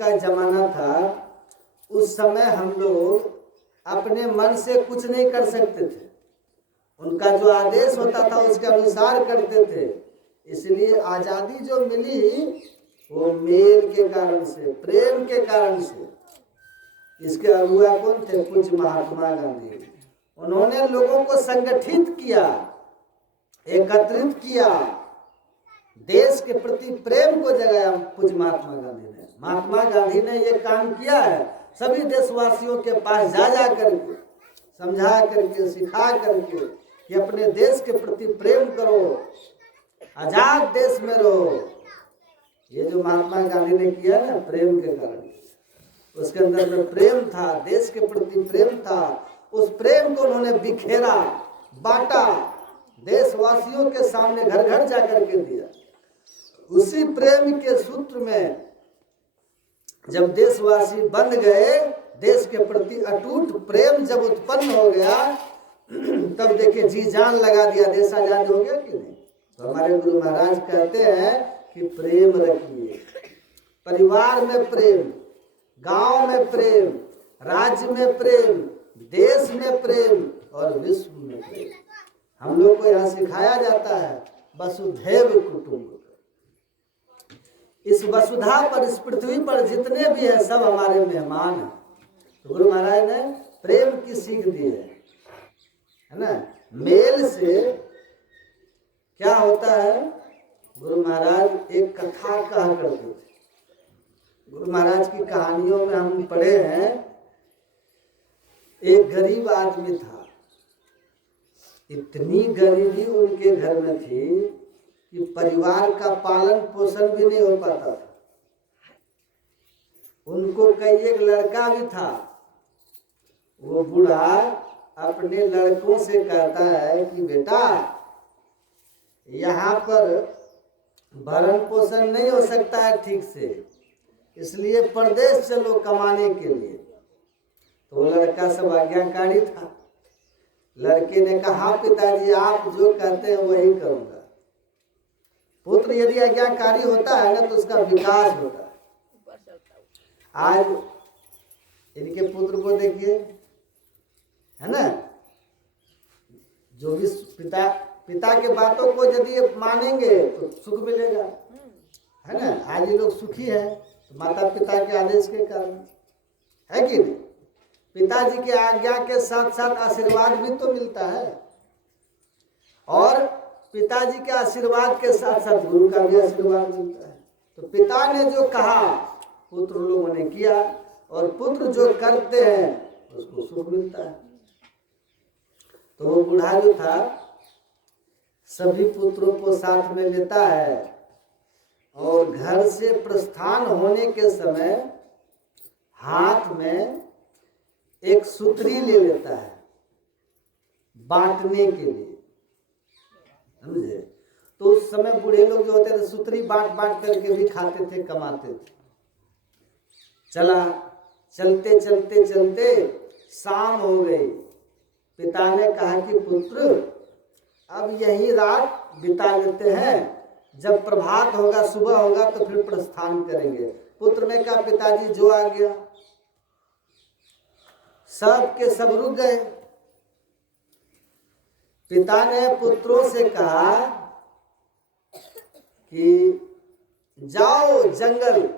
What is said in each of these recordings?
का जमाना था, उस समय हम लोग अपने मन से कुछ नहीं कर सकते थे, उनका जो आदेश होता था उसके अनुसार करते थे। इसलिए आज़ादी जो मिली वो मेल के कारण से, प्रेम के कारण से। इसके अगुआ कौन थे? पूज्य महात्मा गांधी। उन्होंने लोगों को संगठित किया, एकत्रित किया, देश के प्रति प्रेम को जगाया पूज्य महात्मा गांधी ने। महात्मा गांधी ने ये काम किया है, सभी देशवासियों के पास जा करके समझा करके, सिखा करके कि अपने देश के प्रति प्रेम करो, आजाद देश में रहो। ये जो महात्मा गांधी ने किया ना, प्रेम के कारण, उसके अंदर में प्रेम था, देश के प्रति प्रेम था। उस प्रेम को उन्होंने बिखेरा, बांटा, देशवासियों के सामने घर घर जाकर के दिया। उसी प्रेम के सूत्र में जब देशवासी बन गए, देश के प्रति अटूट प्रेम जब उत्पन्न हो गया, तब देखिए जी जान लगा दिया, देश आजाद हो गया कि नहीं। तो हमारे गुरु महाराज कहते हैं कि प्रेम रखिए, परिवार में प्रेम, गांव में प्रेम, राज्य में प्रेम, देश में प्रेम और विश्व में प्रेम। हम लोग को यहाँ सिखाया जाता है वसुधैव कुटुंब। इस वसुधा पर, इस पृथ्वी पर जितने भी हैं सब हमारे मेहमान हैं। तो गुरु महाराज ने प्रेम की सीख दी है ना। मेल से क्या होता है? गुरु महाराज एक कथा कहा करते थे। गुरु महाराज की कहानियों में हम पढ़े हैं, एक गरीब आदमी था, इतनी गरीबी उनके घर में थी कि परिवार का पालन पोषण भी नहीं हो पाता था। उनको कई एक लड़का भी था। वो बूढ़ा अपने लड़कों से कहता है कि बेटा, यहाँ पर भरण पोषण नहीं हो सकता है ठीक से, इसलिए परदेश चलो कमाने के लिए। तो लड़का सब आज्ञाकारी था। लड़के ने कहा पिताजी आप जो कहते हैं वही करूँगा। पुत्र यदि आज्ञाकारी होता है ना तो उसका विकास होता है। आज इनके पुत्र को देखिए, है ना, जो भी पिता के बातों को यदि मानेंगे तो सुख मिलेगा, है ना। आज ये लोग सुखी है तो माता पिता के आदेश के कारण, है कि नहीं। पिताजी की आज्ञा के साथ साथ आशीर्वाद भी तो मिलता है, और पिताजी के आशीर्वाद के साथ साथ गुरु का भी आशीर्वाद मिलता है। तो पिता ने जो कहा पुत्र लोगों ने किया, और पुत्र जो करते हैं उसको सुख मिलता है। तो वो बूढ़ा जो था सभी पुत्रों को साथ में लेता है, और घर से प्रस्थान होने के समय हाथ में एक सूत्री ले लेता है बांटने के लिए, समझे। तो उस समय बूढ़े लोग जो होते थे सूत्री बांट बांट करके भी खाते थे, कमाते थे। चला, चलते चलते चलते शाम हो गई। पिता ने कहा कि पुत्र अब यही रात बिता लेते हैं, जब प्रभात होगा, सुबह होगा तो फिर प्रस्थान करेंगे। पुत्र ने कहा पिताजी जो आ गया। सब के सब रुक गए। पिता ने पुत्रों से कहा कि जाओ जंगल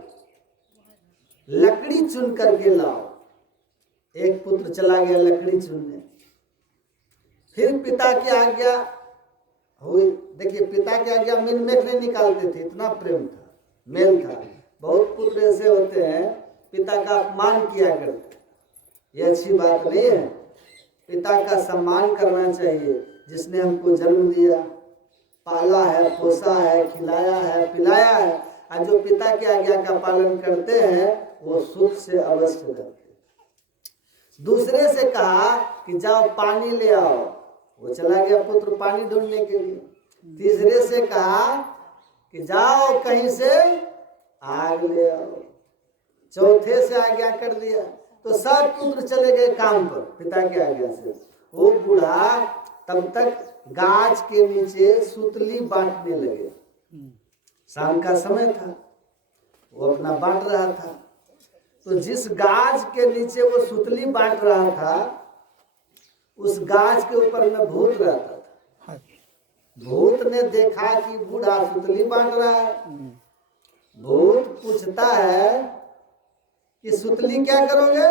लकड़ी चुन करके लाओ। एक पुत्र चला गया लकड़ी चुनने। फिर पिता की आज्ञा हुई। देखिए पिता की आज्ञा मिन मेख नहीं निकालते थे, इतना प्रेम था, मेल था। बहुत पुत्र ऐसे होते हैं पिता का अपमान किया करते, ये अच्छी बात नहीं है। पिता का सम्मान करना चाहिए, जिसने हमको जन्म दिया, पाला है, पोसा है, खिलाया है, पिलाया है। और जो पिता की आज्ञा का पालन करते हैं वो सुख से अवश्य रहते हैं। दूसरे से कहा कि जाओ पानी ले आओ, वो चला गया पुत्र पानी ढूंढने के लिए। तीसरे से कहा कि जाओ कहीं से आग ले आओ। चौथे से आज्ञा कर दिया तो सब पुत्र चले गए काम पर पिता की आज्ञा से। वो बूढ़ा तब तक गाछ के नीचे सुतली बांटने लगे। शाम का समय था, वो अपना बांट रहा था। तो जिस गाछ के नीचे वो सुतली बांट रहा था, उस गाछ के ऊपर में भूत रहता था। भूत ने देखा कि बूढ़ा सुतली बांट रहा है। भूत पूछता है कि सुतली क्या करोगे,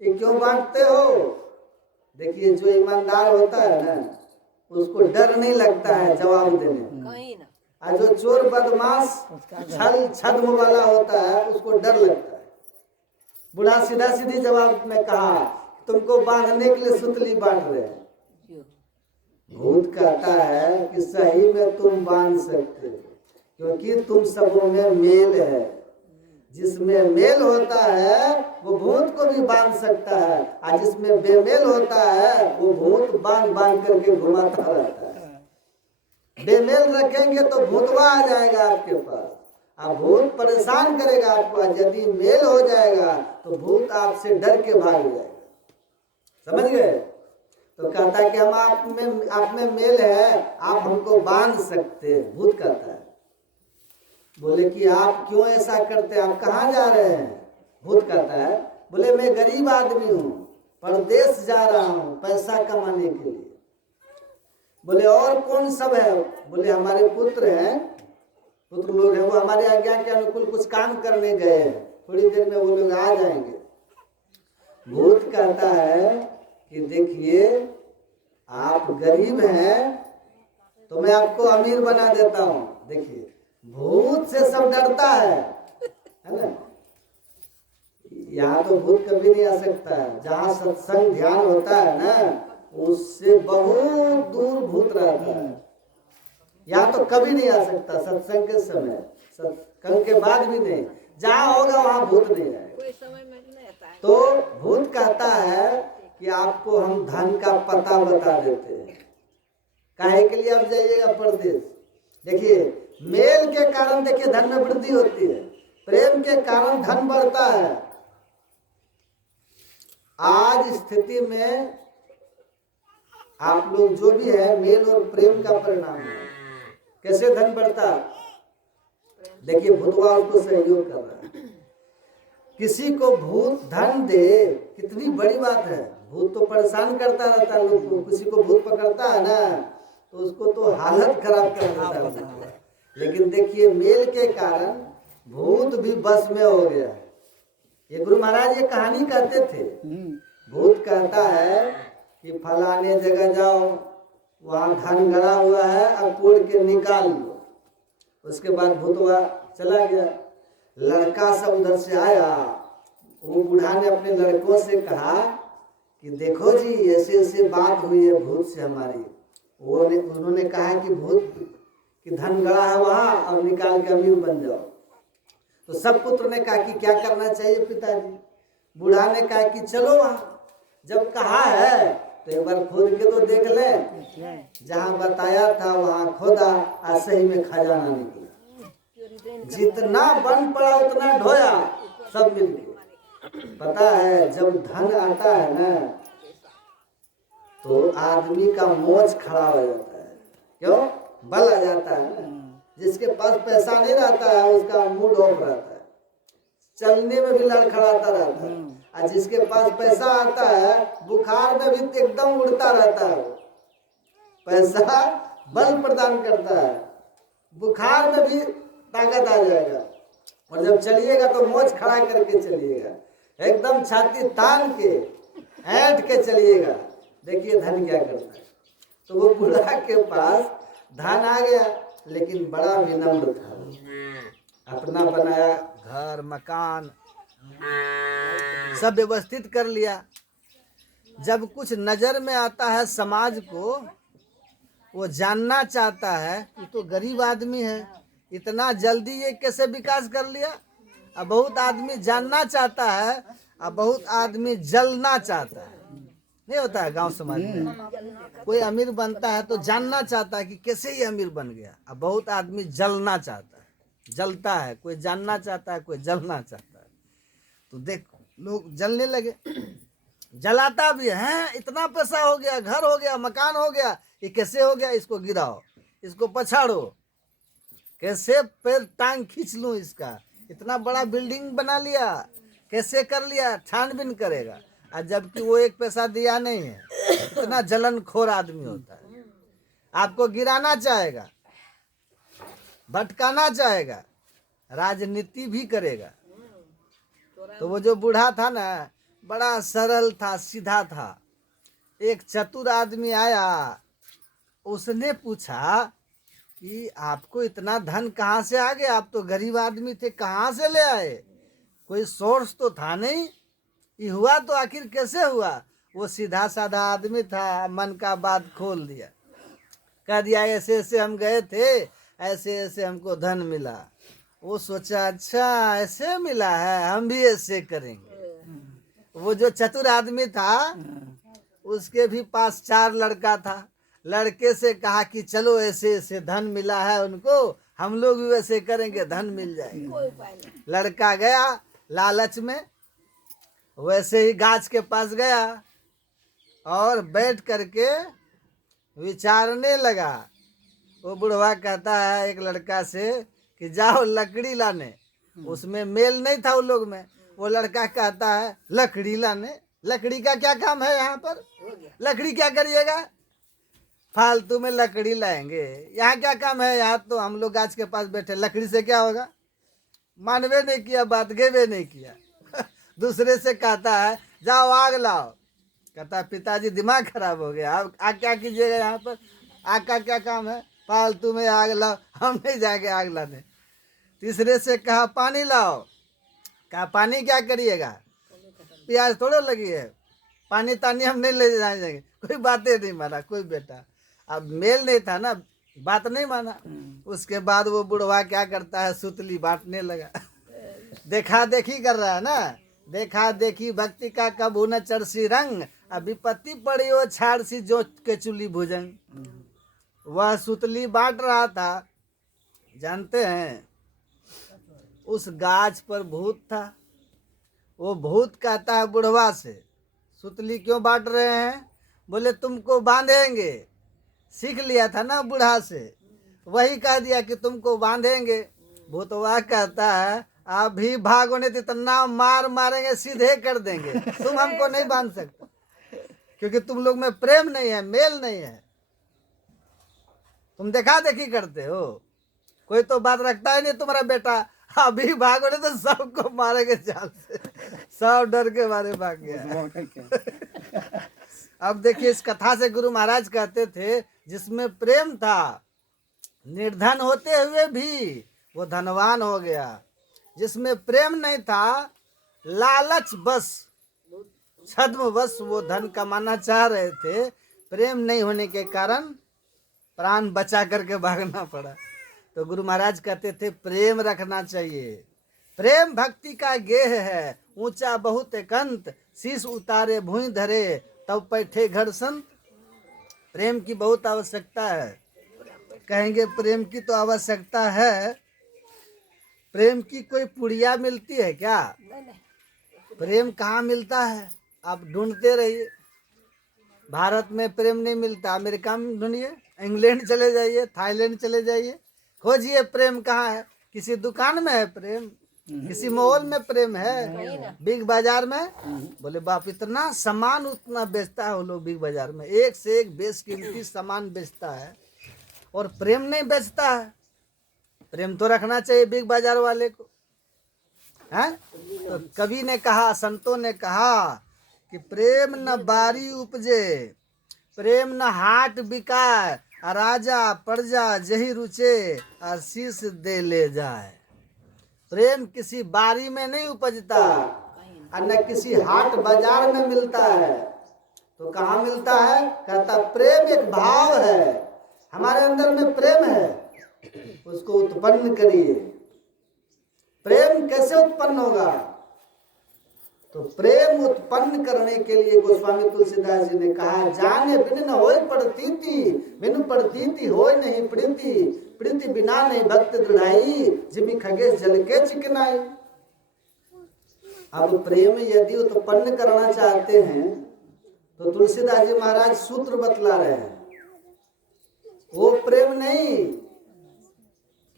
ये क्यों बांटते हो? देखिए, जो ईमानदार होता है ना, उसको डर नहीं लगता है जवाब देने। और जो चोर बदमाश छल छद्म वाला होता है, उसको डर लगता है। बूढ़ा सीधा सीधी जवाब में कहा, तुमको बांधने के लिए सुतली बांट रहे हैं। भूत कहता है कि सही में तुम बांध सकते हो, क्योंकि तुम सबों में मेल है। जिसमें मेल होता है वो भूत को भी बांध सकता है, और जिसमें बेमेल होता है वो भूत बांध बांध करके घुमाता रहता है। बेमेल रखेंगे तो भूतवा आ जाएगा आपके पास, अब भूत परेशान करेगा आपको। यदि मेल हो जाएगा तो भूत आपसे डर के भाग जाएगा। समझ गए? तो कहता है कि हम आप में मेल है, आप हमको बांध सकते हैं। भूत कहता है। बोले कि आप क्यों ऐसा करते हैं, आप कहाँ जा रहे हैं? भूत कहता है, बोले मैं गरीब आदमी हूँ, परदेश जा रहा हूँ पैसा कमाने के लिए। बोले और कौन सब है? बोले हमारे पुत्र हैं, पुत्र लोग हैं, वो हमारे आज्ञा के अनुकूल कुछ काम करने गए हैं, थोड़ी देर में वो लोग आ जाएंगे। भूत कहता है कि देखिए, आप गरीब हैं तो मैं आपको अमीर बना देता हूँ। देखिए, भूत से सब डरता है ना? यहाँ तो भूत कभी नहीं आ सकता है। जहाँ सत्संग ध्यान होता है ना, उससे बहुत दूर भूत रहता है। यहाँ तो कभी नहीं आ सकता सत्संग के समय, सत्संग के बाद भी नहीं। जहाँ होगा वहाँ भूत नहीं आएगा। कोई समय में नहीं आता है। तो भूत कहता है कि आपको हम धन का पता बता देते हैं। काहे के लिए आप जाइएगा परदेश? देखिए, मेल के कारण देखिए धन में वृद्धि होती है, प्रेम के कारण धन बढ़ता है। आज स्थिति में आप लोग जो भी है, मेल और प्रेम का परिणाम है। कैसे धन बढ़ता? देखिए, भूतवा उसको सहयोग कर रहा है। किसी को भूत धन दे, कितनी बड़ी बात है। भूत तो परेशान करता रहता है लोग को। किसी को भूत पकड़ता है ना, तो उसको तो हालत खराब कर देता है। लेकिन देखिए, मेल के कारण भूत भी बस में हो गया। ये गुरु महाराज ये कहानी कहते थे। भूत कहता है कि फलाने जगह जाओ, वहाँ धन गड़ा हुआ है, अब तोड़ के निकाल लो। उसके बाद भूतवा चला गया। लड़का सब उधर से आया। वो बूढ़ा ने अपने लड़कों से कहा कि देखो जी, ऐसे ऐसे बात हुई है भूत से हमारी। उन्होंने कहा कि भूत कि धन गड़ा है वहाँ, और निकाल के अमीर बन जाओ। तो सब पुत्र ने कहा कि क्या करना चाहिए पिताजी? बूढ़ा ने कहा कि चलो वहाँ, जब कहा है तो एक बार खोद के तो देख ले। जहाँ बताया था वहाँ खोदा, और सही में खजाना निकला। जितना बन पड़ा उतना ढोया, सब मिल गया। पता है, जब धन आता है ना, तो आदमी का मोच खड़ा हो जाता है। क्यों? बल आ जाता है ना। जिसके पास पैसा नहीं रहता है, उसका मूड ऑफ रहता है, चलने में भी लड़खड़ाता रहता है। और जिसके पास पैसा आता है, बुखार में भी एकदम उड़ता रहता है। पैसा बल प्रदान करता है, बुखार में भी ताकत आ जाएगा। और जब चलिएगा तो मोच खड़ा करके चलिएगा, एकदम छाती तान के ऐंठ के चलिएगा। देखिए धन क्या करता है। तो वो बूढ़ा के पास धन आ गया, लेकिन बड़ा विनम्र था। अपना बनाया घर मकान सब व्यवस्थित कर लिया। जब कुछ नजर में आता है समाज को, वो जानना चाहता है कि तो गरीब आदमी है, इतना जल्दी ये कैसे विकास कर लिया। अब बहुत आदमी जानना चाहता है, अब बहुत आदमी जलना चाहता है। नहीं होता है गांव समाज में, कोई अमीर बनता है तो जानना चाहता है कि कैसे ये अमीर बन गया। अब बहुत आदमी जलना चाहता है, जलता है। कोई जानना चाहता है, कोई जलना चाहता है। तो देखो लोग जलने लगे, जलाता भी है। इतना पैसा हो गया, घर हो गया, मकान हो गया, ये कैसे हो गया? इसको गिराओ, इसको पछाड़ो, कैसे पैर टांग खींच लूं इसका। इतना बड़ा बिल्डिंग बना लिया, कैसे कर लिया, छानबीन करेगा। और जबकि वो एक पैसा दिया नहीं है, इतना जलनखोर आदमी होता है। आपको गिराना चाहेगा, भटकाना चाहेगा, राजनीति भी करेगा। तो वो जो बूढ़ा था ना, बड़ा सरल था, सीधा था। एक चतुर आदमी आया, उसने पूछा कि आपको इतना धन कहाँ से आ गया, आप तो गरीब आदमी थे, कहाँ से ले आए, कोई सोर्स तो था नहीं, ये हुआ तो आखिर कैसे हुआ। वो सीधा साधा आदमी था, मन का बात खोल दिया, कह दिया ऐसे ऐसे हम गए थे, ऐसे ऐसे हमको धन मिला। वो सोचा अच्छा ऐसे मिला है, हम भी ऐसे करेंगे। वो जो चतुर आदमी था, उसके भी पास 4 लड़का था। लड़के से कहा कि चलो ऐसे ऐसे धन मिला है उनको, हम लोग भी वैसे करेंगे, धन मिल जाएगा। लड़का गया लालच में, वैसे ही गाछ के पास गया और बैठ करके विचारने लगा। वो बुढ़वा कहता है एक लड़का से कि जाओ लकड़ी लाने। उसमें मेल नहीं था उन लोग में। वो लड़का कहता है लकड़ी लाने, लकड़ी का क्या काम है यहाँ पर, लकड़ी क्या करिएगा, फालतू में लकड़ी लाएंगे, यहाँ क्या काम है, यहाँ तो हम लोग गाछ के पास बैठे, लकड़ी से क्या होगा। मानवे नहीं किया बात, गेवे नहीं किया। दूसरे से कहता है जाओ आग लाओ। कहता पिताजी दिमाग खराब हो गया, आग क्या कीजिएगा यहाँ पर, आग का क्या काम है, फालतू में आग लाओ, हम नहीं जाएंगे आग लाने। तीसरे से कहा पानी लाओ। कहा पानी क्या करिएगा, प्याज थोड़ा लगी है, पानी तानी हम नहीं ले जाएंगे। कोई बातें नहीं माना कोई बेटा, अब मेल नहीं था ना, बात नहीं माना। उसके बाद वो बुढ़वा क्या करता है, सुतली बांटने लगा। देखा देखी कर रहा है ना, देखा देखी भक्ति का कबू न चरसी रंग, अब विपत्ति पड़ी वो छाड़ सी जो के चुली भुजंग। वह सुतली बांट रहा था। जानते हैं उस गाछ पर भूत था। वो भूत कहता है बुढ़वा से सुतली क्यों बांट रहे हैं, बोले तुमको बांधेंगे। सीख लिया था ना बूढ़ा से, वही कह दिया कि तुमको बांधेंगे। भूतवा कहता है अभी भागो नहीं तो इतना मार मारेंगे सीधे कर देंगे, तुम हमको नहीं बांध सकते, क्योंकि तुम लोग में प्रेम नहीं है, मेल नहीं है, तुम देखा देखी करते हो, कोई तो बात रखता है नहीं तुम्हारा बेटा। अभी भागो नहीं तो सबको मारेंगे चाल से। सब डर के मारे भाग गया। अब देखिए इस कथा से गुरु महाराज कहते थे जिसमें प्रेम था, निर्धन होते हुए भी वो धनवान हो गया। जिसमें प्रेम नहीं था, लालच बस, छद्म बस वो धन कमाना चाह रहे थे, प्रेम नहीं होने के कारण प्राण बचा करके भागना पड़ा। तो गुरु महाराज कहते थे प्रेम रखना चाहिए। प्रेम भक्ति का गेह है, ऊंचा बहुत कंत, शीश उतारे भूमि धरे तब बैठे घर संत। प्रेम की बहुत आवश्यकता है। कहेंगे प्रेम की तो आवश्यकता है, प्रेम की कोई पुड़िया मिलती है क्या? प्रेम कहाँ मिलता है? आप ढूंढते रहिए। भारत में प्रेम नहीं मिलता, अमेरिका में ढूंढिए, इंग्लैंड चले जाइए, थाईलैंड चले जाइए, खोजिए प्रेम कहाँ है। किसी दुकान में है प्रेम, किसी मॉल में प्रेम है, बिग बाजार में। बोले बाप इतना सामान उतना बेचता है वो लोग बिग बाजार में, एक से एक बेशकीमती सामान बेचता है और प्रेम नहीं बेचता है। प्रेम तो रखना चाहिए बिग बाजार वाले को, है? तो कवि ने कहा, संतों ने कहा कि प्रेम न बारी उपजे, प्रेम न हाट बिकाए, राजा प्रजा जही रुचे, आशीष दे ले जाए। प्रेम किसी बारी में नहीं उपजता और न किसी हाट बाजार में मिलता है। तो कहाँ मिलता है? कहता प्रेम एक भाव है, हमारे अंदर में प्रेम है, उसको उत्पन्न करिए। प्रेम कैसे उत्पन्न होगा? तो प्रेम उत्पन्न करने के लिए गोस्वामी तुलसीदास जी ने कहा जाने बिन न होय प्रतीति, बिन प्रतीति होय नहीं प्रीति, प्रीति बिना नहीं भक्त दृढ़ाई, जिमि खगेश जल के चिकनाई। अब प्रेम यदि उत्पन्न करना चाहते हैं तो तुलसीदास जी महाराज सूत्र बतला रहे हैं। वो प्रेम नहीं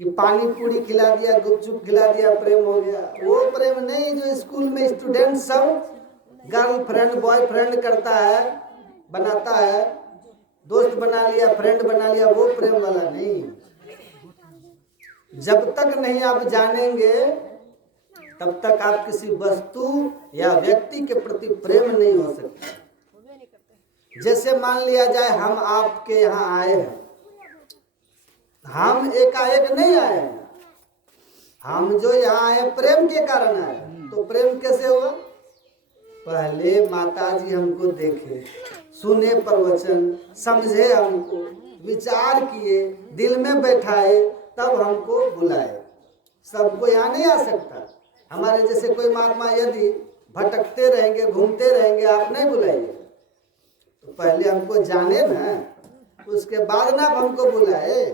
कि पानी पूरी खिला दिया, गुपचुप खिला दिया, प्रेम हो गया। वो प्रेम नहीं जो स्कूल में स्टूडेंट सब गर्लफ्रेंड बॉयफ्रेंड करता है, बनाता है, दोस्त बना लिया, फ्रेंड बना लिया, वो प्रेम वाला नहीं। जब तक नहीं आप जानेंगे तब तक आप किसी वस्तु या व्यक्ति के प्रति प्रेम नहीं हो सकता। जैसे मान लिया जाए हम आपके यहाँ आए हैं, हम एकाएक नहीं आए हैं, हम जो यहाँ आए प्रेम के कारण आए। तो प्रेम कैसे हुआ? पहले माताजी हमको देखे, सुने प्रवचन, समझे हमको, विचार किए, दिल में बैठाए, तब हमको बुलाए। सबको यहाँ नहीं आ सकता। हमारे जैसे कोई महात्मा यदि भटकते रहेंगे, घूमते रहेंगे, आप नहीं बुलाइए। तो पहले हमको जाने ना, उसके बाद ना आप हमको बुलाए।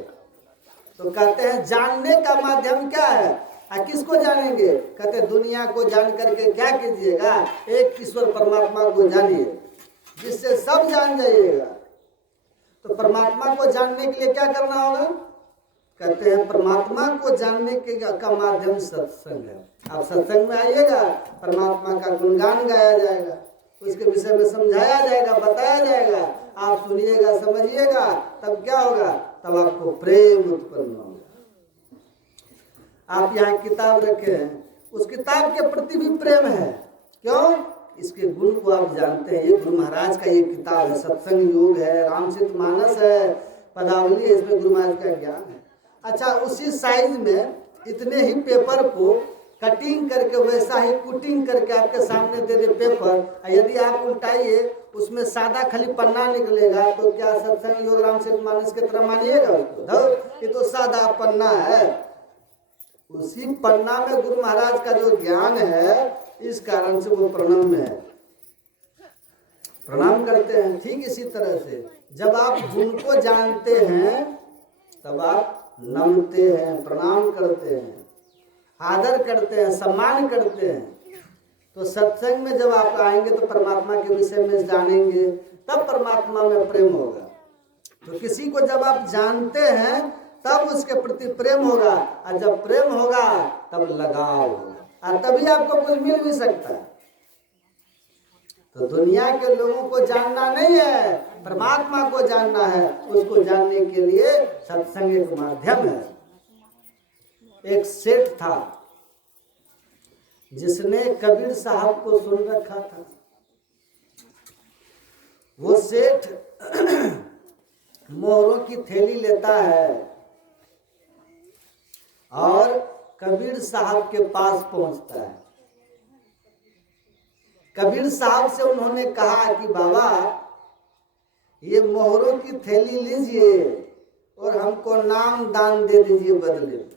तो कहते हैं जानने का माध्यम क्या है? किसको जानेंगे? कहते दुनिया को जान करके क्या कीजिएगा? एक ईश्वर परमात्मा को जानिए, जिससे सब जान जाइएगा। तो परमात्मा को जानने के लिए क्या करना होगा? कहते हैं परमात्मा को जानने के का माध्यम सत्संग है। आप सत्संग में आइएगा, परमात्मा का गुणगान गाया जाएगा, उसके विषय में समझाया जाएगा, बताया जाएगा, आप सुनिएगा, समझिएगा, तब क्या होगा? तब आपको प्रेम उत्पन्न होगा। आप यहाँ किताब रखे हैं, उस किताब के प्रति भी प्रेम है। क्यों? इसके गुण को आप जानते हैं। ये गुरु महाराज का ये किताब है, सत्संग योग है, रामचरितमानस है, पदावली है, इसमें गुरु महाराज का ज्ञान है। अच्छा, उसी साइज में इतने ही पेपर को कटिंग करके, वैसा ही कुटिंग करके आपके सामने दे दे पेपर, यदि आप उल्टाइए उसमें सादा खाली पन्ना निकलेगा, तो क्या सत्संग योग रामचरितमानस की तरह मानिएगा उसको? ये तो सादा पन्ना है। उसी पन्ना में गुरु महाराज का जो ज्ञान है, इस कारण से वो प्रणम में है, प्रणाम करते हैं। ठीक इसी तरह से जब आप गुण को जानते हैं तब आप नमते हैं, प्रणाम करते हैं, आदर करते हैं, सम्मान करते हैं। तो सत्संग में जब आप आएंगे तो परमात्मा के विषय में जानेंगे, तब परमात्मा में प्रेम होगा। तो किसी को जब आप जानते हैं तब उसके प्रति प्रेम होगा, और जब प्रेम होगा तब लगाव होगा, और तभी आपको कुछ मिल भी सकता है। तो दुनिया के लोगों को जानना नहीं है, परमात्मा को जानना है। उसको जानने के लिए सत्संग एक माध्यम है। एक सेठ था जिसने कबीर साहब को सुन रखा था। वो सेठ मोहरों की थैली लेता है और कबीर साहब के पास पहुंचता है। कबीर साहब से उन्होंने कहा कि बाबा, ये मोहरों की थैली लीजिए और हमको नाम दान दे दीजिए बदले में,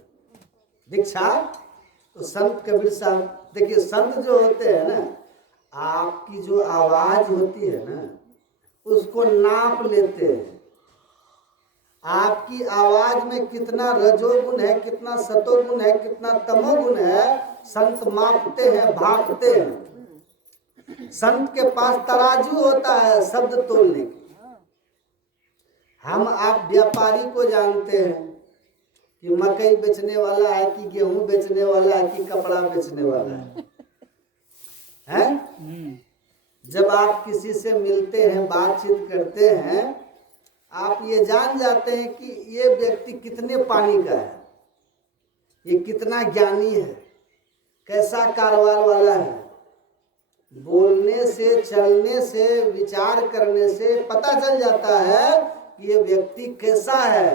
दीक्षा। तो संत कबीर साहब, देखिए संत जो होते हैं ना, आपकी जो आवाज होती है ना, उसको नाप लेते हैं। आपकी आवाज में कितना रजोगुण है, कितना सतोगुण है, कितना तमोगुण है, संत मापते हैं, भापते हैं। संत के पास तराजू होता है शब्द तोलने की। हम आप व्यापारी को जानते हैं कि मकई बेचने वाला है कि गेहूं बेचने वाला है कि कपड़ा बेचने वाला है? जब आप किसी से मिलते हैं, बातचीत करते हैं, आप ये जान जाते हैं कि ये व्यक्ति कितने पानी का है, ये कितना ज्ञानी है, कैसा कारोबार वाला है। बोलने से, चलने से, विचार करने से पता चल जाता है कि ये व्यक्ति कैसा है।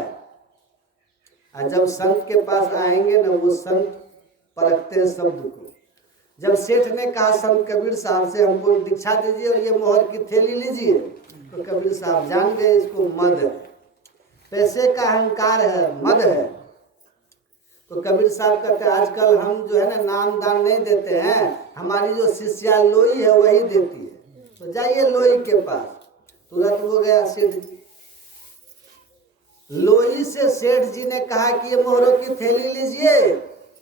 और जब संत के पास आएंगे ना, वो संत परखते हैं शब्द को। जब सेठ ने कहा संत कबीर साहब से हमको दीक्षा दीजिए और ये मोहर की थैली लीजिए, तो कबीर साहब जान गए इसको मद है, पैसे का अहंकार है, मद है। तो कबीर साहब कहते हैं आजकल हम जो है ना नाम दान नहीं देते हैं, हमारी जो शिष्या लोई है वही देती है, तो जाइए लोई के पास। तुरंत वो गया सेठ जी। लोई से सेठ जी ने कहा कि ये मोहरों की थैली लीजिए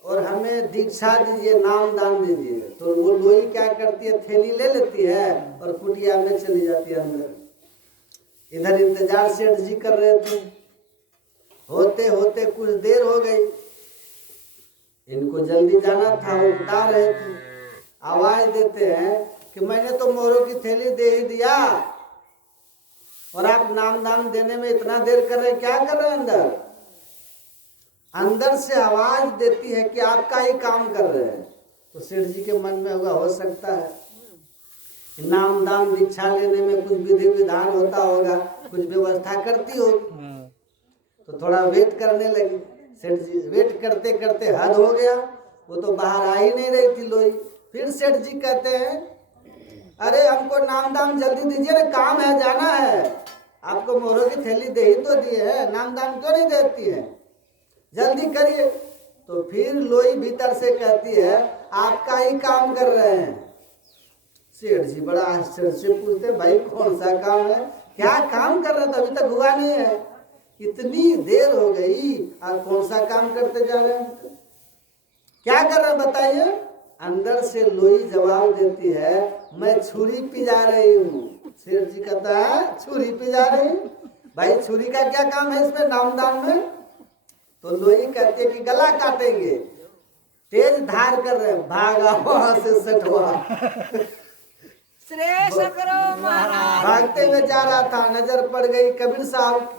और हमें दीक्षा दीजिए, नाम दान दीजिए। तो वो लोई क्या करती है, थैली ले लेती है और कुटिया में चली जाती है अंदर। इधर इंतजार सेठ जी कर रहे थे। होते होते कुछ देर हो गई, इनको जल्दी जाना था, वो बता रहे थे। आवाज देते हैं कि मैंने तो मोहरों की थैली दे ही दिया और आप नाम दाम देने में इतना देर कर रहे हैं, क्या कर रहे हैं? अंदर अंदर से आवाज देती है कि आपका ही काम कर रहे हैं। तो सेठ जी के मन में हुआ, हो सकता है नाम दाम दीक्षा लेने में कुछ विधि विधान होता होगा, कुछ व्यवस्था करती होगी। तो थोड़ा वेट करने लगी। सेठ जी वेट करते करते हद हो गया, वो तो बाहर आ ही नहीं रही थी लोई। फिर सेठ जी कहते हैं, अरे हमको नाम दाम जल्दी दीजिए ना, काम है, जाना है। आपको मोहरों की थैली दे ही तो दी है, नाम दाम क्यों नहीं देती है, जल्दी करिए। तो फिर लोई भीतर से कहती है, आपका ही काम कर रहे हैं। सेठ जी बड़ा आश्चर्य से पूछते, भाई कौन सा काम है, क्या काम कर रहे थे, अभी तक हुआ नहीं है, इतनी देर हो गई और कौन सा काम करते जा रहे हैं, क्या कर रहे हैं बताइए। अंदर से लोई जवाब देती है, मैं छुरी पिजा रही हूँ। सेठ जी कहता है, छुरी पिजा रही हूँ, भाई छुरी का क्या काम है इसमें नाम दाम में। तो लोई कहती है कि गला काटेंगे, तेज धार कर रहे हैं, भागा वहां से सटवा। श्रेष्ठ करो महाराज। भागते हुए जा रहा था, नजर पड़ गई कबीर साहब